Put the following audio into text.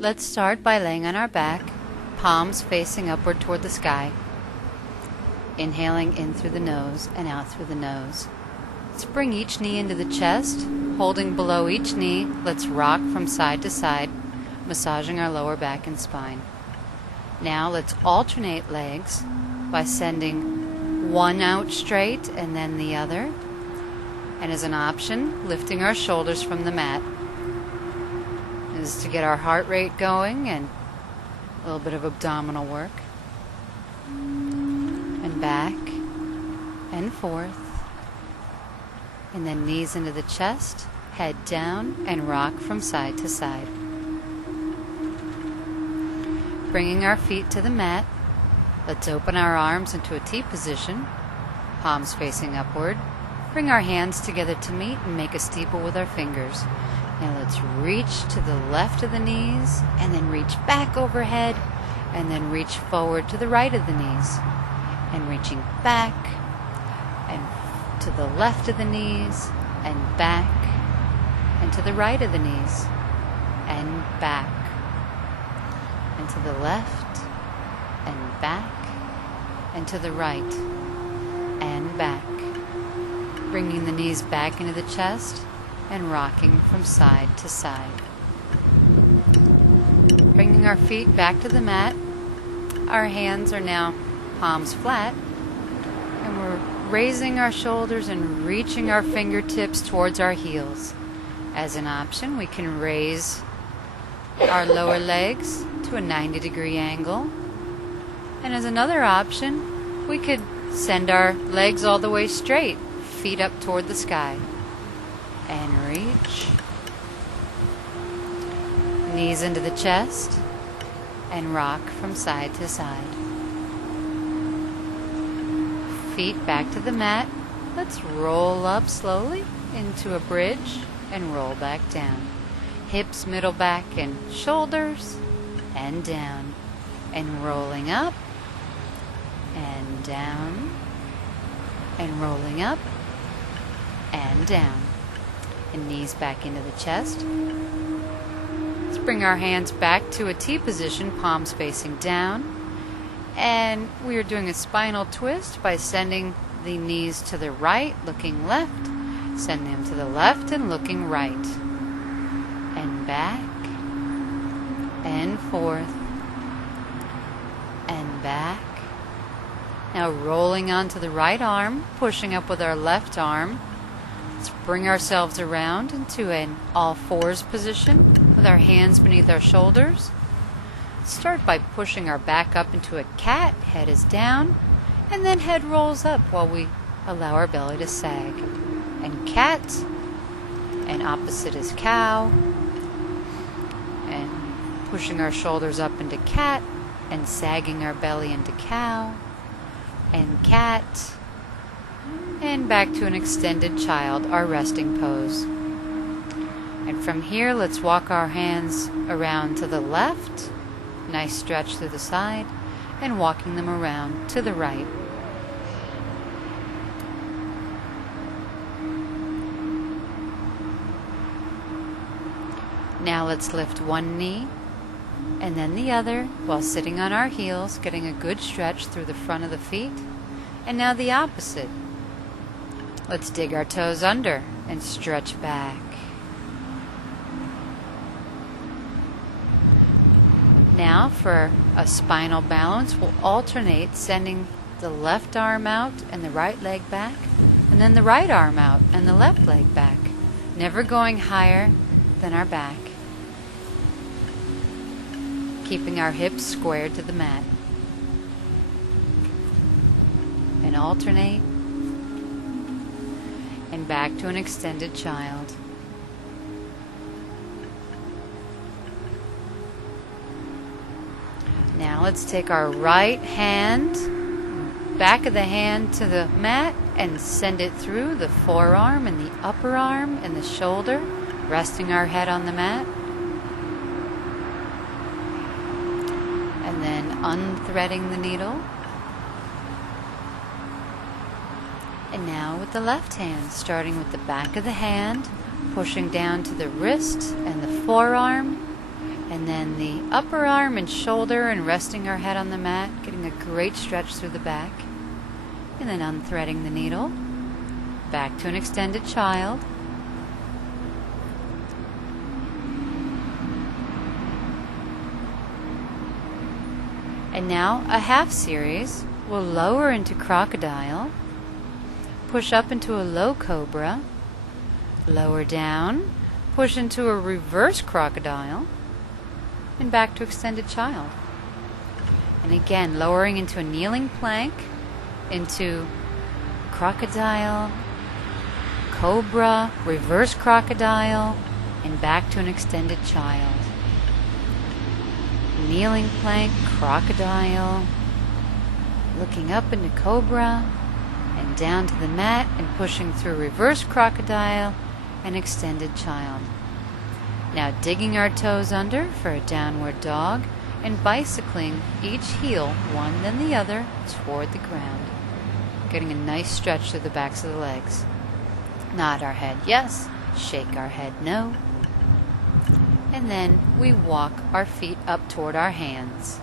Let's start by laying on our back, palms facing upward toward the sky. Inhaling in through the nose and out through the nose. Let's bring each knee into the chest. Holding below each knee, let's rock from side to side, massaging our lower back and spine. Now let's alternate legs by sending one out straight and then the other. And as an option, lifting our shoulders from the mat. This is to get our heart rate going and a little bit of abdominal work. And back and forth. And then knees into the chest, head down, and rock from side to side. Bringing our feet to the mat, let's open our arms into a T position, palms facing upward. Bring our hands together to meet and make a steeple with our fingers. Now let's reach to the left of the knees, and then reach back overhead, and then reach forward to the right of the knees. And reaching back, and to the left of the knees, and back, and to the right of the knees, and back, and to the left, and back, and to the right, and back. Bringing the knees back into the chest, and rocking from side to side. Bringing our feet back to the mat. Our hands are now palms flat, and we're raising our shoulders and reaching our fingertips towards our heels. As an option, we can raise our lower legs to a 90-degree angle. And as another option, we could send our legs all the way straight, feet up toward the sky. And reach. Knees into the chest and rock from side to side. Feet back to the mat. Let's roll up slowly into a bridge and roll back down. Hips, middle back, and shoulders, and down. And rolling up, and down, and rolling up, and down. And knees back into the chest. Let's bring our hands back to a T position, palms facing down. And we are doing a spinal twist by sending the knees to the right, looking left, sending them to the left and looking right. And back, and forth, and back. Now rolling onto the right arm, pushing up with our left arm. Let's bring ourselves around into an all fours position with our hands beneath our shoulders. Start by pushing our back up into a cat, head is down, and then head rolls up while we allow our belly to sag. And cat, and opposite is cow, and pushing our shoulders up into cat, and sagging our belly into cow, and cat, and back to an extended child, our resting pose. And from here, let's walk our hands around to the left, nice stretch through the side, and walking them around to the right. Now let's lift one knee and then the other while sitting on our heels, getting a good stretch through the front of the feet. And now the opposite. Let's dig our toes under and stretch back. Now for a spinal balance, we'll alternate sending the left arm out and the right leg back, and then the right arm out and the left leg back, never going higher than our back, keeping our hips squared to the mat. And alternate, and back to an extended child. Now let's take our right hand, back of the hand to the mat, and send it through the forearm and the upper arm and the shoulder, resting our head on the mat. And then unthreading the needle. And now with the left hand, starting with the back of the hand, pushing down to the wrist and the forearm, And then the upper arm and shoulder, and resting our head on the mat, getting a great stretch through the back. And then unthreading the needle. Back to an extended child. And now a half series. We'll lower into crocodile. Push up into a low cobra. Lower down. Push into a reverse crocodile. And back to extended child. And again, lowering into a kneeling plank, into crocodile, cobra, reverse crocodile, and back to an extended child. Kneeling plank, crocodile, looking up into cobra, and down to the mat, and pushing through reverse crocodile and extended child. Now digging our toes under for a downward dog, and bicycling each heel, one then the other, toward the ground. Getting a nice stretch through the backs of the legs. Nod our head yes, shake our head no. And then we walk our feet up toward our hands.